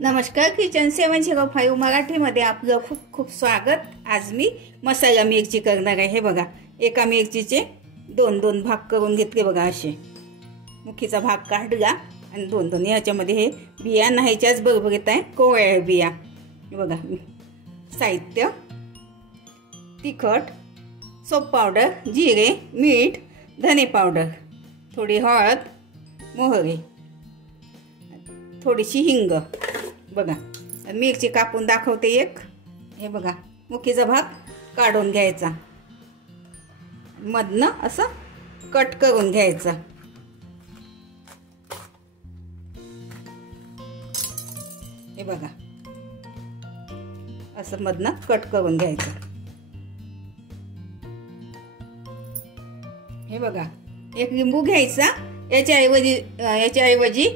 नमस्कार, किचन 705 मराठीमध्ये आपलं खूप खूप स्वागत। आज मी मसाला मिरची करणार आहे। हे बघा, एका मिरचीचे दोन दोन भाग करून घेतले बघा। असे मुखीचा भाग काढला आणि दोन दोन याच्यामध्ये हे बिया नाहीच्याच बरोबर येत आहे, कोवळ्या बिया। हे बघा, साहित्य: तिखट, सोप पावडर, जिरे, मीठ, धने पावडर, थोडी हळद, मोहरी, थोडीशी हिंग। बघा, मिरची कापून दाखवते एक। हे बघा, मुखीचा भाग काढून घ्यायचा, मधनं असं कट करून घ्यायचा। हे बघा, असं मधनं कट करून घ्यायचं। हे बघा, एक लिंबू घ्यायचा, याच्याऐवजी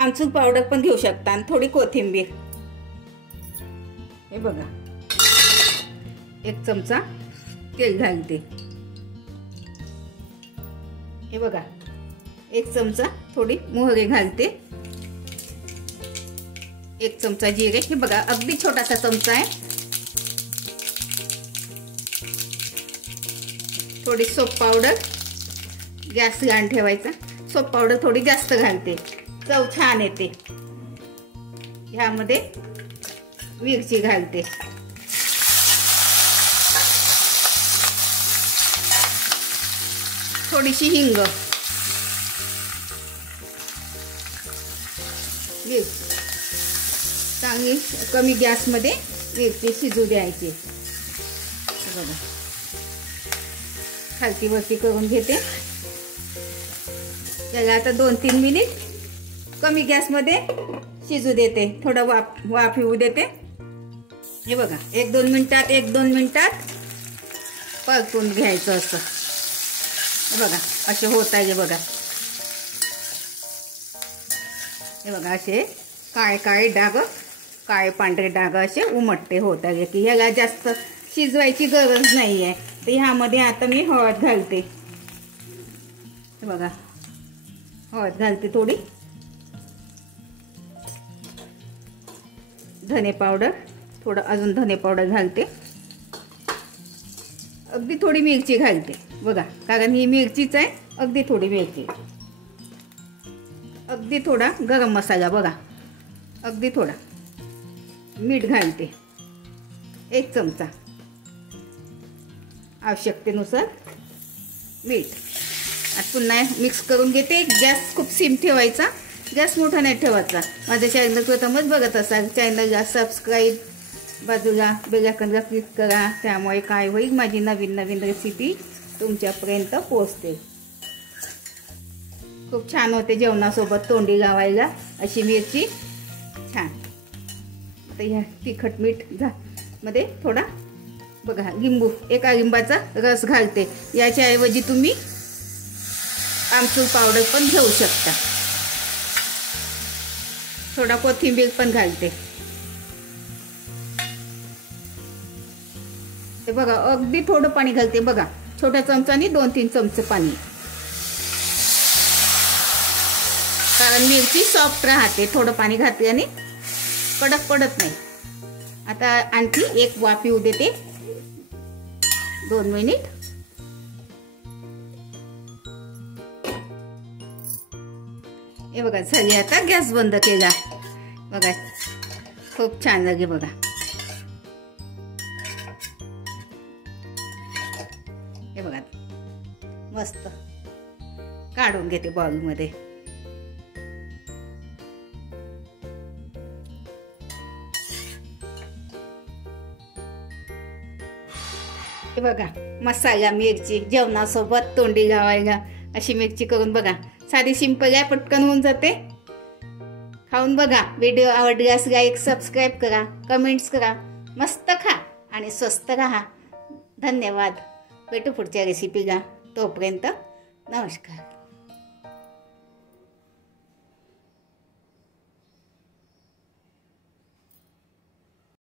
आमचूर पावडर पण घेऊ शकता आणि थोडी कोथिंबीर। हे बघा, एक चमचा तेल घालते। हे बघा, एक चमचा थोडी मोहरी घालते, एक चमचा जिरे। हे बघा, अगदी छोटासा चमचा आहे। थोडी सोप पावडर, गॅस लहान ठेवायचा। सोप पावडर थोडी जास्त घालते, चव छान येते। ह्यामध्ये मिरची घालते। थोडीशी हिंग, चांगली कमी गॅसमध्ये मिरची शिजू द्यायची। बघा, खालती वरती करून घेते। त्याला आता 2-3 मिनिट कमी गॅसमध्ये शिजू देते, थोडं वाफ येऊ देते। हे बघा, 1-2 मिनिटात परतून घ्यायचं असं। हे बघा, असे होत आहे। बघा, हे बघा, असे काळे डाग, काळे पांढरे डाग असे उमटते होत आहे की ह्याला जास्त शिजवायची गरज नाही आहे। तर ह्यामध्ये आता मी हळद घालते। हे बघा, हळद घालते थोडी, धने पावडर, थोडं अजून धने पावडर घालते, अगदी थोडी मिरची घालते। बघा, कारण ही मिरचीच आहे, अगदी थोडी मिरची, अगदी थोडा गरम मसाला, बघा अगदी थोडा मीठ घालते, 1 चमचा, आवश्यकतेनुसार मीठ। आता पुन्हा मिक्स करून घेते। गॅस खूप सिम ठेवायचा, गॅस मोठा नाही ठेवायचा। माझ्या चॅनल प्रथमच बघत असाल, चॅनलला सबस्क्राईब, बाजूला बेल आयकॉनला क्लिक करा। त्यामुळे काय होईल, माझी नवीन रेसिपी तुमच्यापर्यंत पोहोचते। खूप छान होते जेवणासोबत तोंडी लावायला अशी मिरची, छान। आता ह्या तिखट मीठ मध्ये थोडा, बघा, लिंबू, एका लिंबाचा रस घालते। याच्याऐवजी तुम्ही आमचूर पावडर पण घेऊ शकता, थोडा कोथिंबीर पण घालते। ते बघा, अगदी थोडं पाणी घालते। बघा, छोट्या चमचानी 2-3 चमचे पाणी, कारण मिरची सॉफ्ट राहते। थोडं पाणी घातले आणि कडक पडत नाही। आता आणखी एक वाफ येऊ देते, 2 मिनिट। हे बघा, झाली। आता गॅस बंद केला। बघा, खूप छान लागे। बघा, हे बघा, मस्त काढून घेते बाउलमध्ये। हे बघा, मसाला मिरची जेवणासोबत तोंडी लावायला अशी मिरची करून बघा। साधी सिंपल आहे, पटकन होऊन जाते। खाऊन बघा। व्हिडिओ आवडल्यास लाईक, सबस्क्राईब करा, कमेंट्स करा। मस्त खा आणि स्वस्त राहा। धन्यवाद। भेटू पुढच्या रेसिपीला, तोपर्यंत नमस्कार।